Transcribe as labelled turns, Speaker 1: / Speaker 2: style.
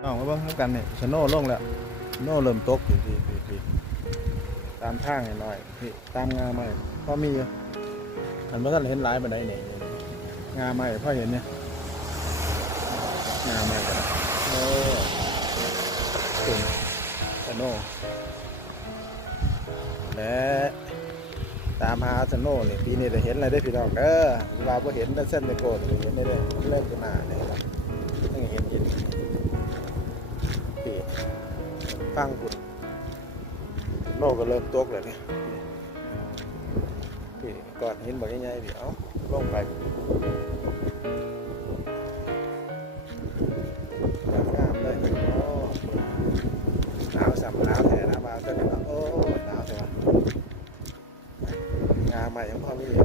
Speaker 1: เอามาเบิ่งกันเนี่สโน่ลงแล้วโน่เริ่มตกพี่พี่พี่พี่ตามทางหน่อยพี่ตามงาไม้พอมีอยู่อันเมื่อกันเห็นหลายบันไดนี่งาไม้พอเห็นเนี่ยงาไม้กันโอ้ถึงสโน่และตามหาสโน่เนี่ยปีนี้ได้เห็นอะไรได้พี่น้องเด้อว่าบ่เห็นแต่เส้นในโกดเห็นได้เลยเริ่มขึ้นมาเนี่ย ฟังบุดโลกก็เริ่มตกแล้วเนี่ยพี่ก่อนเห็นบอกง่ายๆดิเอ้าลงไปงามเลยโอ้หนาวสับหนาวแท้หนาวมาจนโอ้หนาวเลยงามใหม่ยังพอไม่เหลื